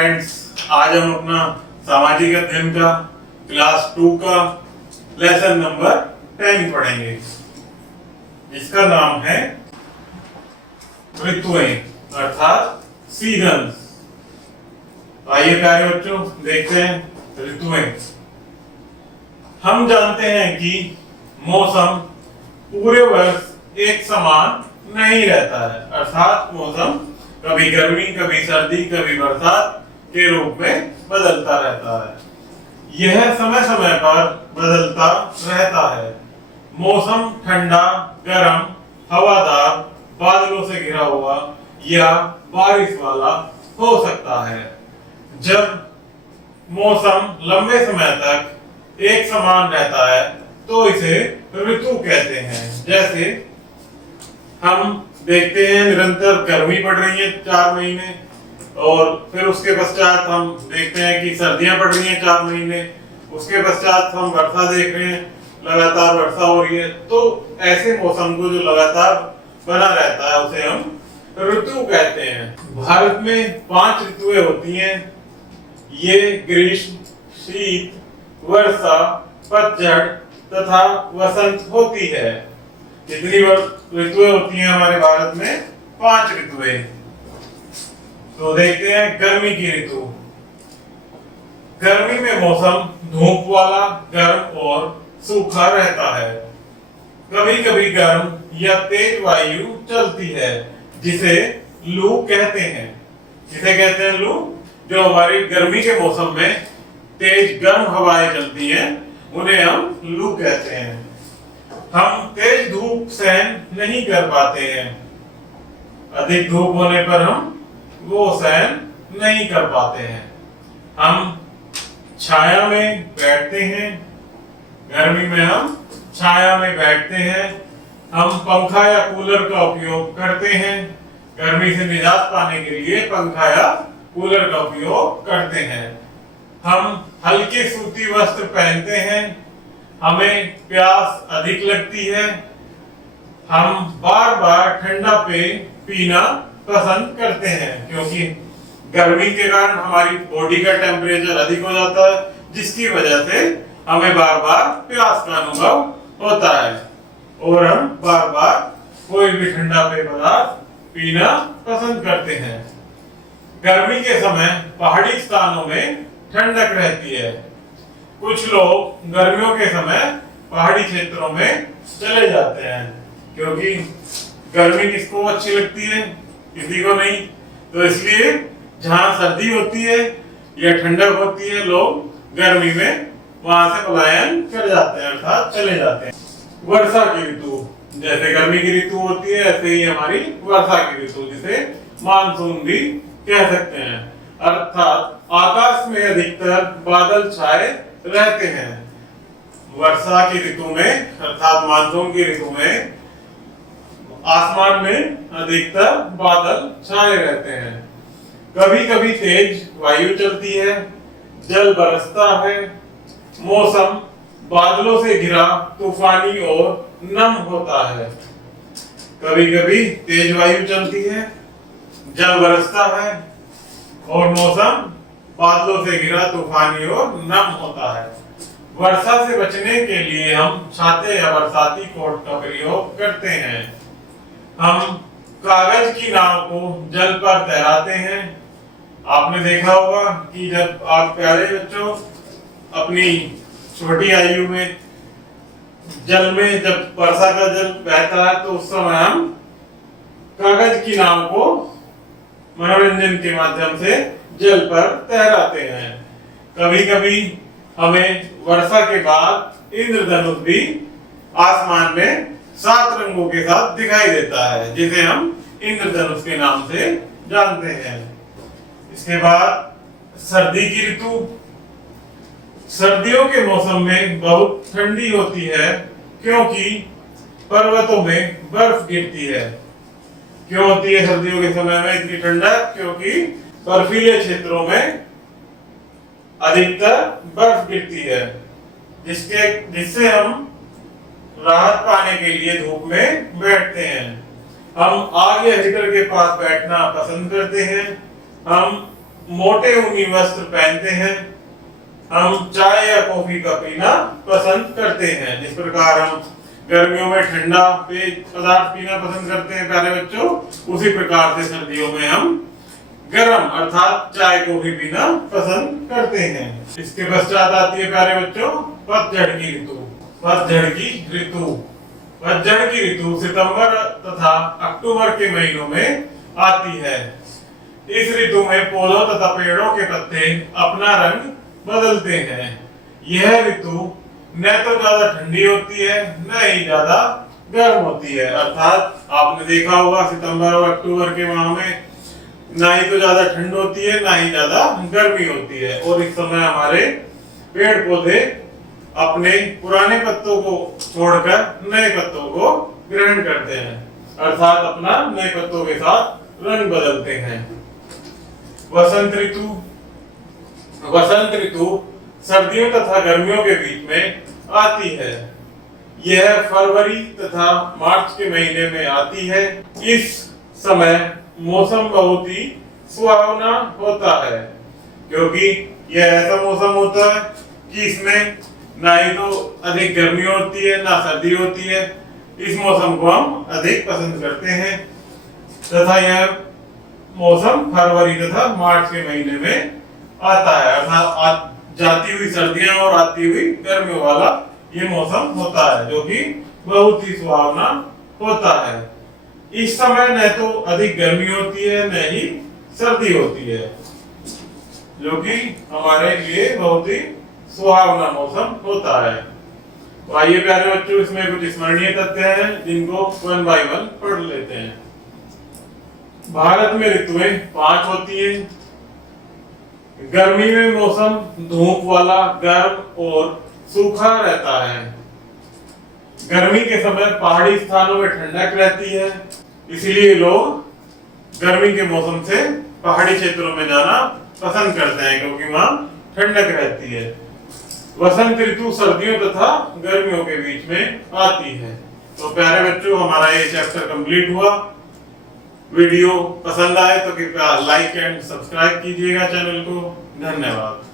Friends, आज हम अपना सामाजिक अध्ययन का क्लास 2 का लेसन नंबर 10 पढ़ेंगे, जिसका नाम है ऋतुएं अर्थात सीजन्स। आइए प्यारे बच्चों, देखते हैं ऋतुएं। हम जानते हैं कि मौसम पूरे वर्ष एक समान नहीं रहता है, अर्थात मौसम कभी गर्मी, कभी सर्दी, कभी बरसात के रूप में बदलता रहता है। यह समय समय पर बदलता रहता है। मौसम ठंडा, गर्म, हवादार, बादलों से घिरा हुआ या बारिश वाला हो सकता है। जब मौसम लंबे समय तक एक समान रहता है तो इसे ऋतु कहते हैं। जैसे हम देखते हैं निरंतर गर्मी पड़ रही है 4 महीने, और फिर उसके पश्चात हम देखते हैं कि सर्दियां पड़ रही हैं 4 महीने, उसके पश्चात हम वर्षा देख रहे हैं, लगातार वर्षा हो रही है। तो ऐसे मौसम को जो लगातार बना रहता है उसे हम ऋतु कहते हैं। भारत में 5 ऋतुएं होती हैं। ये ग्रीष्म, शीत, वर्षा, पतझड़ तथा वसंत होती है। कितनी ऋतुएं होती हैं हमारे भारत में? 5 ऋतुएं। तो देखते हैं गर्मी की ऋतु। गर्मी में मौसम धूप वाला, गर्म और सूखा रहता है। कभी कभी गर्म या तेज वायु चलती है, जिसे लू कहते हैं। जिसे कहते हैं लू? जो हमारी गर्मी के मौसम में तेज गर्म हवाएं चलती हैं उन्हें हम लू कहते हैं। हम तेज धूप सहन नहीं कर पाते हैं। अधिक धूप होने पर हम वो सहन नहीं कर पाते हैं। हम छाया में बैठते हैं। गर्मी में हम छाया में बैठते हैं। हम पंखा या कूलर का उपयोग करते हैं। गर्मी से निजात पाने के लिए पंखा या कूलर का उपयोग करते हैं। हम हल्के सूती वस्त्र पहनते हैं। हमें प्यास अधिक लगती है। हम बार बार ठंडा पेय पीना पसंद करते हैं, क्योंकि गर्मी के कारण हमारी बॉडी का टेम्परेचर अधिक हो जाता है, जिसकी वजह से हमें बार बार प्यास का अनुभव होता है और हम बार बार कोई भी ठंडा पेय पदार्थ पीना पसंद करते हैं। गर्मी के समय पहाड़ी स्थानों में ठंडक रहती है। कुछ लोग गर्मियों के समय पहाड़ी क्षेत्रों में चले जाते हैं, क्योंकि गर्मी किसको अच्छी लगती है? किसी को नहीं। तो इसलिए जहाँ सर्दी होती है या ठंडक होती है, लोग गर्मी में वहां से पलायन कर जाते हैं, अर्थात चले जाते हैं। वर्षा की ऋतु, जैसे गर्मी की ऋतु होती है ऐसे ही हमारी वर्षा की ऋतु, जिसे मानसून भी कह सकते हैं। अर्थात आकाश में अधिकतर बादल छाए रहते हैं। वर्षा की ऋतु में अर्थात मानसून की ऋतु में आसमान में अधिकतर बादल छाए रहते हैं। कभी कभी तेज वायु चलती है, जल बरसता है, मौसम बादलों से घिरा, तूफानी और नम होता है। कभी कभी तेज वायु चलती है, जल बरसता है और मौसम बादलों से घिरा, तूफानी और नम होता है। वर्षा से बचने के लिए हम छाते या बरसाती कोट का प्रयोग करते हैं। हम कागज की नाव को जल पर तैराते हैं। आपने देखा होगा कि जब आप प्यारे बच्चों अपनी छोटी आयु में जल में जब वर्षा का जल बहता है तो उस समय हम कागज की नाव को मनोरंजन के माध्यम से जल पर तैराते हैं। कभी कभी हमें वर्षा के बाद इंद्रधनुष भी आसमान में 7 रंगों के साथ दिखाई देता है, जिसे हम इंद्रधनुष के नाम से जानते हैं। इसके बाद सर्दी की ऋतु। सर्दियों के मौसम में बहुत ठंडी होती है, क्योंकि पर्वतों में बर्फ गिरती है। क्यों होती है सर्दियों के समय में इतनी ठंडक? क्योंकि बर्फीले क्षेत्रों में अधिकतर बर्फ गिरती है, जिससे हम राहत पाने के लिए धूप में बैठते हैं। हम आग या हीटर के पास बैठना पसंद करते हैं। हम मोटे ऊनी वस्त्र पहनते हैं। हम चाय या कॉफी का पीना पसंद करते हैं। जिस प्रकार हम गर्मियों में ठंडा पेय पदार्थ पीना पसंद करते हैं प्यारे बच्चों, उसी प्रकार से सर्दियों में हम गर्म अर्थात चाय कॉफी पीना पसंद करते हैं। इसके पश्चात आती है प्यारे बच्चों पतझड़ की ऋतु। पतझड़ की ऋतु पतझड़ की ऋतु सितंबर तथा अक्टूबर के महीनों में आती है। इस ऋतु में पौधों तथा पेड़ों के पत्ते अपना रंग बदलते हैं। यह ऋतु न तो ज्यादा ठंडी होती है न ही ज्यादा गर्म होती है। अर्थात आपने देखा होगा सितंबर और अक्टूबर के माह में ना ही तो ज्यादा ठंड होती है ना ही ज्यादा गर्मी होती है। और इस समय हमारे पेड़ पौधे अपने पुराने पत्तों को छोड़कर नए पत्तों को ग्रहण करते हैं, अर्थात अपना नए पत्तों के साथ रंग बदलते हैं। वसंत ऋतु वसंत ऋतु सर्दियों तथा गर्मियों के बीच में आती है। यह फरवरी तथा मार्च के महीने में आती है। इस समय मौसम बहुत ही सुहावना होता है, क्योंकि यह ऐसा मौसम होता है कि इसमें ना ही तो अधिक गर्मी होती है ना सर्दी होती है। इस मौसम को हम अधिक पसंद करते हैं तथा यह मौसम फरवरी तथा मार्च के महीने में आता है। अर्थात जाती हुई सर्दियां और आती हुई गर्मियों वाला ये मौसम होता है, जो कि बहुत ही सुहावना होता है। इस समय न तो अधिक गर्मी होती है न ही सर्दी होती है, जो कि हमारे लिए बहुत ही सुहावना मौसम होता है। तो आइए प्यारे बच्चों, इसमें कुछ स्मरणीय तथ्य हैं जिनको 1 बाय 1 पढ़ लेते हैं। भारत में ऋतुएं 5 होती हैं। गर्मी में मौसम धूप वाला, गर्म और सूखा रहता है। गर्मी के समय पहाड़ी स्थानों में ठंडक रहती है, इसलिए लोग गर्मी के मौसम से पहाड़ी क्षेत्रों में जाना पसंद करते हैं, क्योंकि वहां ठंडक रहती है। वसंत ऋतु सर्दियों तथा गर्मियों के बीच में आती है। तो प्यारे बच्चों, हमारा ये चैप्टर कंप्लीट हुआ। वीडियो पसंद आए तो कृपया लाइक एंड सब्सक्राइब कीजिएगा चैनल को। धन्यवाद।